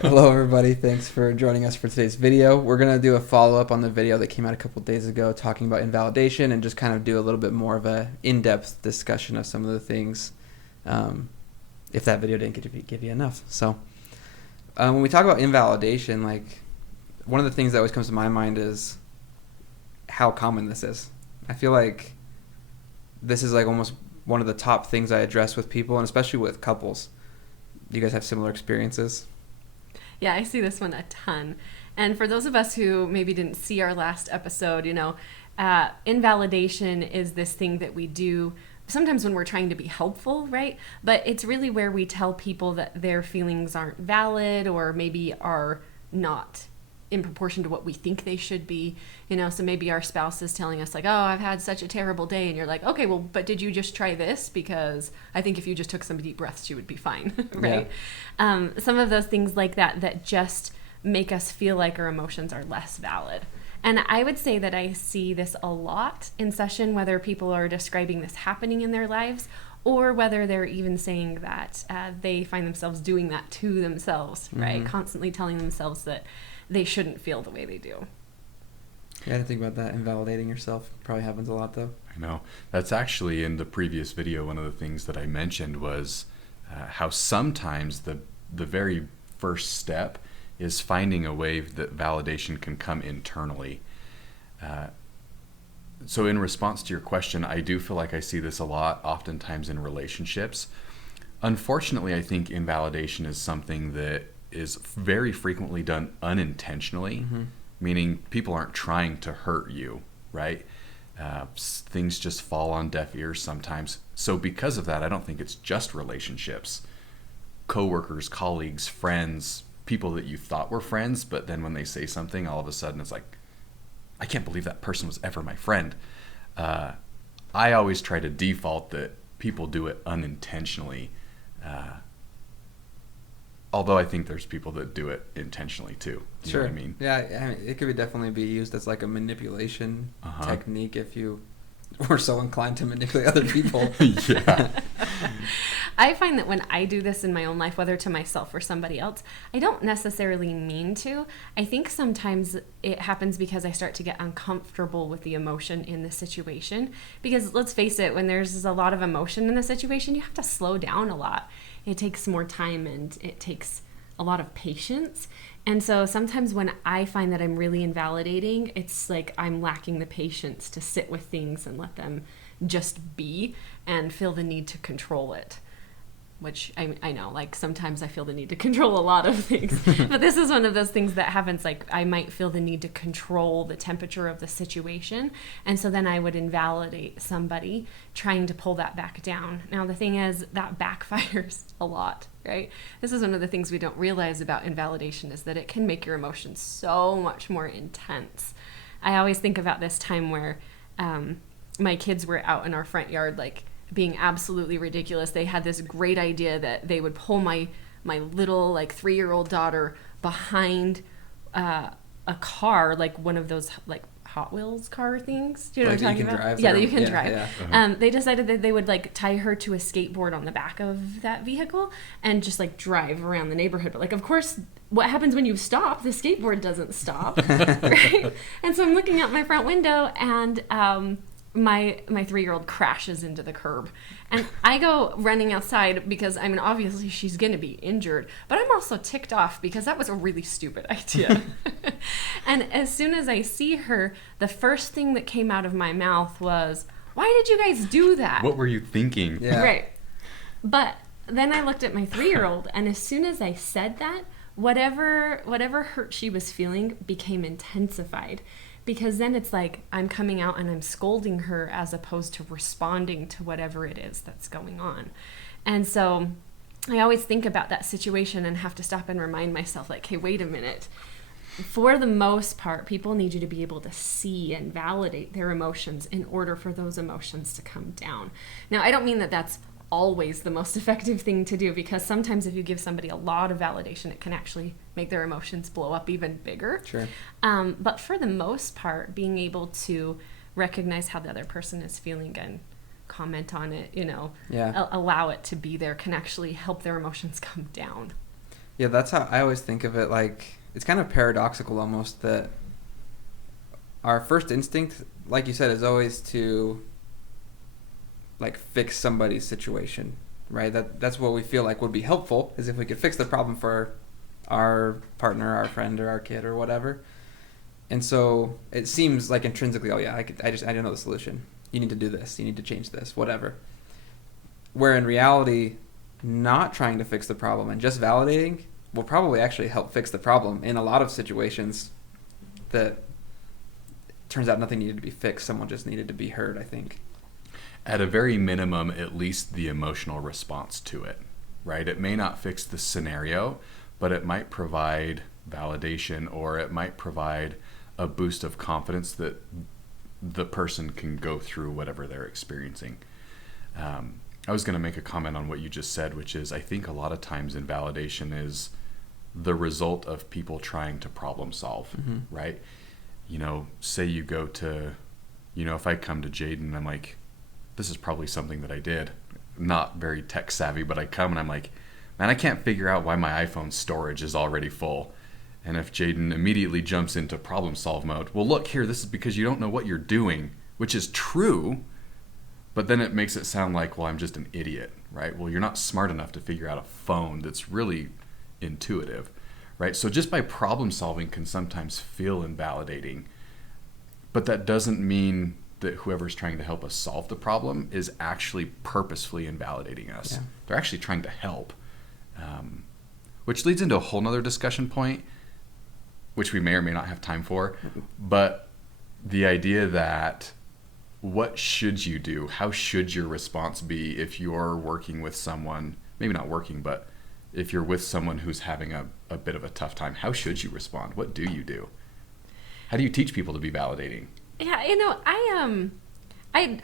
Hello, everybody. Thanks for joining us for today's video. We're going to do a follow-up on the video that came out a couple days ago talking about invalidation and just kind of do a little bit more of a in-depth discussion of some of the things if that video didn't give you enough. So when we talk about invalidation, like one of the things that always comes to my mind is how common this is. I feel like this is like almost one of the top things I address with people, and especially with couples. Do you guys have similar experiences? Yeah, I see this one a ton. And for those of us who maybe didn't see our last episode, invalidation is this thing that we do sometimes when we're trying to be helpful, right? But it's really where we tell people that their feelings aren't valid or maybe are not in proportion to what we think they should be. So maybe our spouse is telling us like, oh, I've had such a terrible day. And you're like, okay, well, but did you just try this? Because I think if you just took some deep breaths, you would be fine, right? Yeah. Some of those things like that just make us feel like our emotions are less valid. And I would say that I see this a lot in session, whether people are describing this happening in their lives or whether they're even saying that they find themselves doing that to themselves, right? Constantly telling themselves that they shouldn't feel the way they do. Yeah, I didn't think about that. Invalidating yourself probably happens a lot, though. I know. That's actually in the previous video. One of the things that I mentioned was how sometimes the very first step is finding a way that validation can come internally. So in response to your question, I do feel like I see this a lot, oftentimes in relationships. Unfortunately, I think invalidation is something that is very frequently done unintentionally, meaning people aren't trying to hurt you, right? Things just fall on deaf ears sometimes. So because of that, I don't think it's just relationships. Coworkers, colleagues, friends, people that you thought were friends, but then when they say something, all of a sudden it's like, I can't believe that person was ever my friend. I always try to default that people do it unintentionally. Although I think there's people that do it intentionally too. You know what I mean? Yeah, I mean, it could definitely be used as like a manipulation technique if you were so inclined to manipulate other people. Yeah. I find that when I do this in my own life, whether to myself or somebody else, I don't necessarily mean to. I think sometimes it happens because I start to get uncomfortable with the emotion in the situation. Because let's face it, when there's a lot of emotion in the situation, you have to slow down a lot. It takes more time and it takes a lot of patience. And so sometimes when I find that I'm really invalidating, it's like I'm lacking the patience to sit with things and let them just be and feel the need to control it. Which I know, like sometimes I feel the need to control a lot of things, but this is one of those things that happens. Like I might feel the need to control the temperature of the situation. And so then I would invalidate somebody trying to pull that back down. Now, the thing is that backfires a lot, right? This is one of the things we don't realize about invalidation is that it can make your emotions so much more intense. I always think about this time where my kids were out in our front yard, like being absolutely ridiculous. They had this great idea that they would pull my little like 3-year-old daughter behind a car, like one of those like Hot Wheels car things. Do you know what I'm talking about? Yeah, that you can drive. Yeah. They decided that they would like tie her to a skateboard on the back of that vehicle and just like drive around the neighborhood. But like, of course, what happens when you stop? The skateboard doesn't stop, right? And so I'm looking out my front window and my 3-year-old crashes into the curb, and I go running outside because I mean obviously she's going to be injured, but I'm also ticked off because that was a really stupid idea. And as soon as I see her, the first thing that came out of my mouth was, "Why did you guys do that? What were you thinking?" Yeah. Right. But then I looked at my 3-year-old, and as soon as I said that, whatever hurt she was feeling became intensified. Because then it's like I'm coming out and I'm scolding her as opposed to responding to whatever it is that's going on. And so I always think about that situation and have to stop and remind myself, like, hey, wait a minute. For the most part, people need you to be able to see and validate their emotions in order for those emotions to come down. Now, I don't mean that that's always the most effective thing to do, because sometimes if you give somebody a lot of validation, it can actually make their emotions blow up even bigger. Sure. But for the most part, being able to recognize how the other person is feeling and comment on it, allow it to be there, can actually help their emotions come down. Yeah, that's how I always think of it. Like, it's kind of paradoxical almost that our first instinct, like you said, is always to like fix somebody's situation, right? That's what we feel like would be helpful, is if we could fix the problem for our partner, our friend, or our kid, or whatever. And so it seems like intrinsically, oh yeah, I know the solution. You need to do this. You need to change this, whatever. Where in reality, not trying to fix the problem and just validating will probably actually help fix the problem in a lot of situations that turns out nothing needed to be fixed. Someone just needed to be heard, I think. At a very minimum, at least the emotional response to it, right? It may not fix the scenario, but it might provide validation, or it might provide a boost of confidence that the person can go through whatever they're experiencing. I was going to make a comment on what you just said, which is I think a lot of times invalidation is the result of people trying to problem solve, right? You know, say you go to, you know, if I come to Jaden and I'm like, this is probably something that I did, not very tech savvy, but I come and I'm like, man, I can't figure out why my iPhone storage is already full. And if Jaden immediately jumps into problem solve mode, well, look here, this is because you don't know what you're doing, which is true, but then it makes it sound like, well, I'm just an idiot, right? Well, you're not smart enough to figure out a phone that's really intuitive, right? So just by problem solving can sometimes feel invalidating, but that doesn't mean that whoever's trying to help us solve the problem is actually purposefully invalidating us. Yeah. They're actually trying to help, which leads into a whole nother discussion point, which we may or may not have time for, but the idea that what should you do? How should your response be if you're working with someone, maybe not working, but if you're with someone who's having a bit of a tough time? How should you respond? What do you do? How do you teach people to be validating? Yeah, you know, I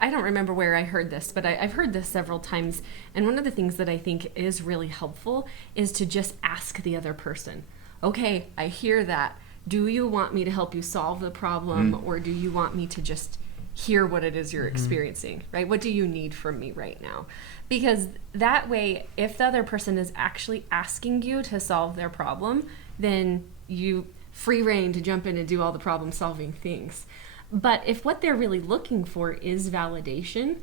don't remember where I heard this, but I've heard this several times. And one of the things that I think is really helpful is to just ask the other person, okay, I hear that. Do you want me to help you solve the problem, or do you want me to just hear what it is you're experiencing, right? What do you need from me right now? Because that way, if the other person is actually asking you to solve their problem, then you free reign to jump in and do all the problem solving things. But if what they're really looking for is validation,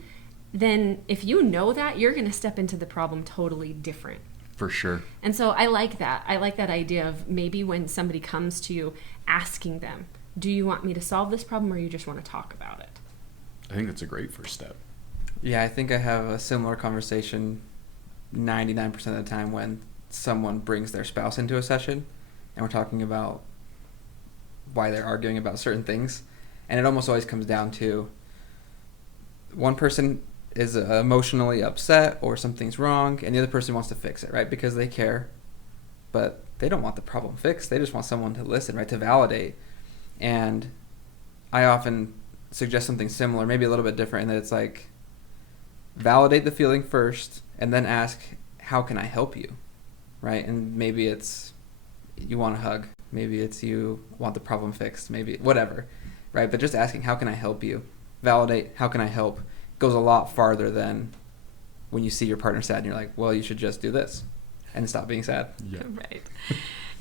then if you know that, you're going to step into the problem totally different. For sure. And so I like that. I like that idea of maybe when somebody comes to you, asking them, do you want me to solve this problem, or you just want to talk about it? I think that's a great first step. Yeah, I think I have a similar conversation 99% of the time when someone brings their spouse into a session and we're talking about why they're arguing about certain things. And it almost always comes down to one person is emotionally upset or something's wrong, and the other person wants to fix it, right? Because they care, but they don't want the problem fixed. They just want someone to listen, right? To validate. And I often suggest something similar, maybe a little bit different, in that it's like, validate the feeling first and then ask, how can I help you, right? And maybe it's you want a hug, maybe it's you want the problem fixed, maybe whatever, right? But just asking, how can I help you? Validate, how can I help? Goes a lot farther than when you see your partner sad and you're like, well, you should just do this and stop being sad. Yeah. Right.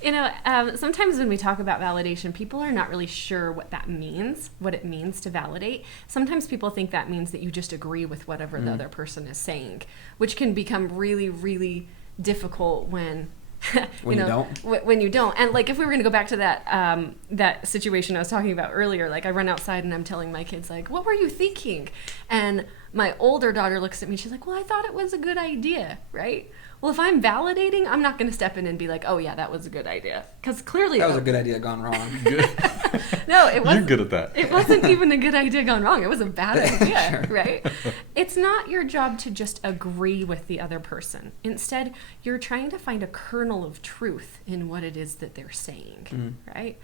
You know, sometimes when we talk about validation, people are not really sure what that means, what it means to validate. Sometimes people think that means that you just agree with whatever the other person is saying, which can become really, really difficult when When you don't. When you don't. And like, if we were going to go back to that that situation I was talking about earlier, like I run outside and I'm telling my kids, like, what were you thinking? And my older daughter looks at me, she's like, well, I thought it was a good idea, right? Well, if I'm validating, I'm not going to step in and be like, oh yeah, that was a good idea. Because clearly That was a good idea gone wrong. Good. No, it wasn't. You're good at that. It wasn't even a good idea gone wrong. It was a bad idea, Sure. right? It's not your job to just agree with the other person. Instead, you're trying to find a kernel of truth in what it is that they're saying, right?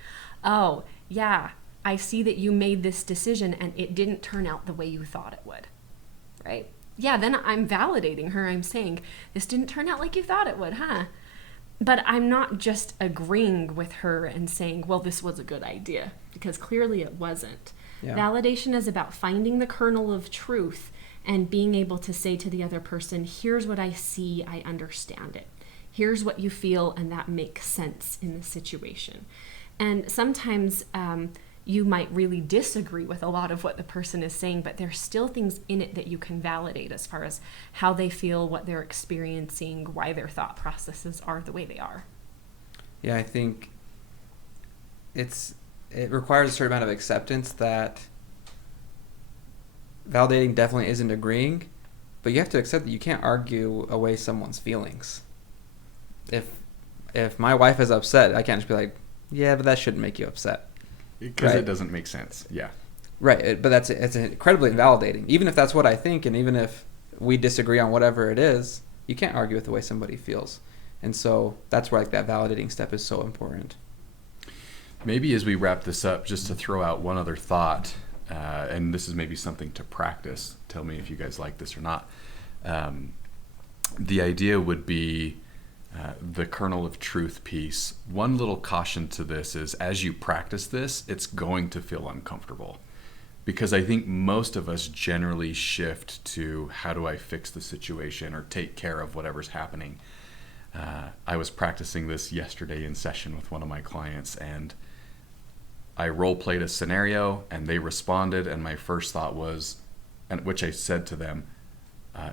Oh, yeah, I see that you made this decision and it didn't turn out the way you thought it would, right? Yeah, then I'm validating her. I'm saying, this didn't turn out like you thought it would, huh? But I'm not just agreeing with her and saying, well, this was a good idea, because clearly it wasn't. Yeah. Validation is about finding the kernel of truth and being able to say to the other person, here's what I see, I understand it. Here's what you feel, and that makes sense in the situation. And sometimes you might really disagree with a lot of what the person is saying, but there's still things in it that you can validate as far as how they feel, what they're experiencing, why their thought processes are the way they are. Yeah, I think it requires a certain amount of acceptance that validating definitely isn't agreeing, but you have to accept that you can't argue away someone's feelings. If my wife is upset, I can't just be like, yeah, but that shouldn't make you upset. Because right? It doesn't make sense. Yeah. Right, but it's incredibly invalidating. Even if that's what I think, and even if we disagree on whatever it is, you can't argue with the way somebody feels. And so that's why that validating step is so important. Maybe as we wrap this up, just to throw out one other thought, and this is maybe something to practice. Tell me if you guys like this or not. The idea would be the kernel of truth piece. One little caution to this is, as you practice this, it's going to feel uncomfortable. Because I think most of us generally shift to, how do I fix the situation or take care of whatever's happening? I was practicing this yesterday in session with one of my clients, and I role-played a scenario, and they responded, and my first thought was, and which I said to them,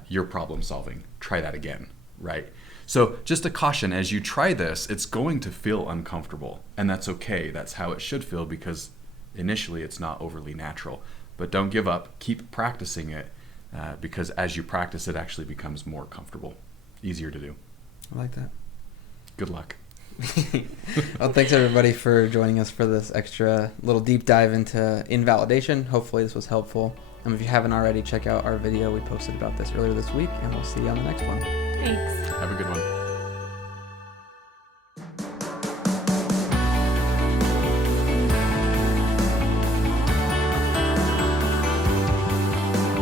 you're problem solving. Try that again, right? So just a caution, as you try this, it's going to feel uncomfortable, and that's okay. That's how it should feel, because initially it's not overly natural. But don't give up. Keep practicing it, because as you practice, it actually becomes more comfortable, easier to do. I like that. Good luck. Well, thanks everybody for joining us for this extra little deep dive into invalidation. Hopefully this was helpful. If you haven't already, check out our video we posted about this earlier this week, and we'll see you on the next one. Thanks. Have a good one.